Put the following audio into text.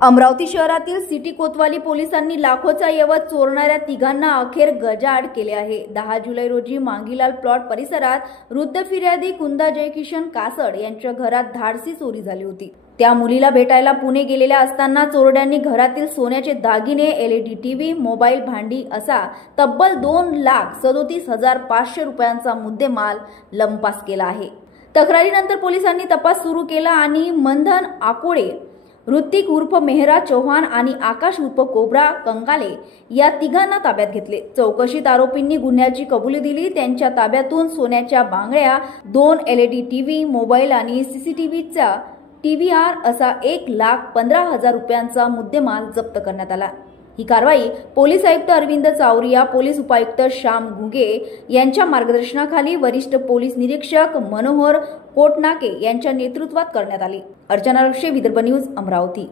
अमरावती शहरातील सिटी कोतवाली पोलिसांनी लाखोचा ऐवज चोरणाऱ्या तिघांना अखेर गजाआड केले आहे। 10 जुलै रोजी मांगीलाल प्लॉट परिसरात वृद्ध फिर्यादी कुंदा जयकिशन कासड यांच्या घरात धाडसी चोरी झाली होती। त्या मुलीला भेटायला पुणे गेलेल्या असताना चोरट्यांनी घरातील सोन्याचे दागिने, LED टीव्ही, मोबाईल, भांडी असा तब्बल 2,37,500 रुपयांचा मुद्देमाल लंपास केला आहे। तक्रारीनंतर पोलिसांनी तपास सुरू केला आणि मंधन आकोडे, ऋतिक उर्फ मेहरा चौहान आणि आकाश उर्फ कोबरा कंगाले या तिघांना ताब्यात घेतले। चौकशीत आरोपींनी गुन्ह्याची कबुली दिली। त्यांच्या ताब्यातून सोन्याच्या बांगड्या, 2 LED टीव्ही, मोबाईल आणि CCTVचा TVR असा 1,15,000 रुपयांचा मुद्देमाल जप्त करण्यात आला। ही कारवाई पोलीस आयुक्त अरविंद चावरिया, पोलीस उपायुक्त श्याम घुगे यांच्या मार्गदर्शनाखाली वरिष्ठ पोलीस निरीक्षक मनोहर कोटनाके यांच्या नेतृत्वात करण्यात आली। अर्चना रक्षे, विदर्भ न्यूज, अमरावती।